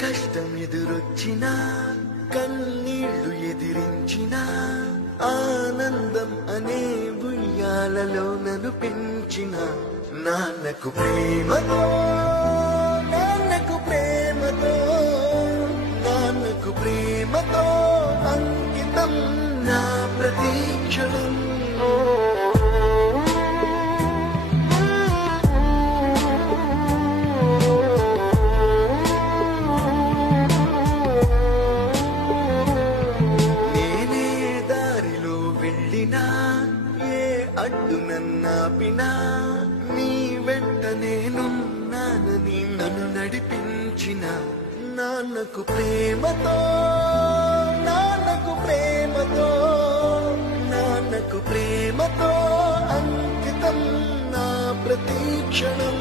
కష్టం ఎదురొచ్చినా కన్నీళ్లు ఎదిరించినా ఆనందం అనే ఉయ్యాలలో నన్ను పెంచిన నాన్నకు ప్రేమతో నాన్నకు ప్రేమతో నాన్నకు ప్రేమతో అంకితం నా ప్రతీక్షణం. ఏ అడ్డు నన్నాపినా నీ వెంట నేనున్నానని నన్ను నడిపించిన నాన్నకు ప్రేమతో నాన్నకు ప్రేమతో నాన్నకు ప్రేమతో అంకితం నా ప్రతీక్షణం.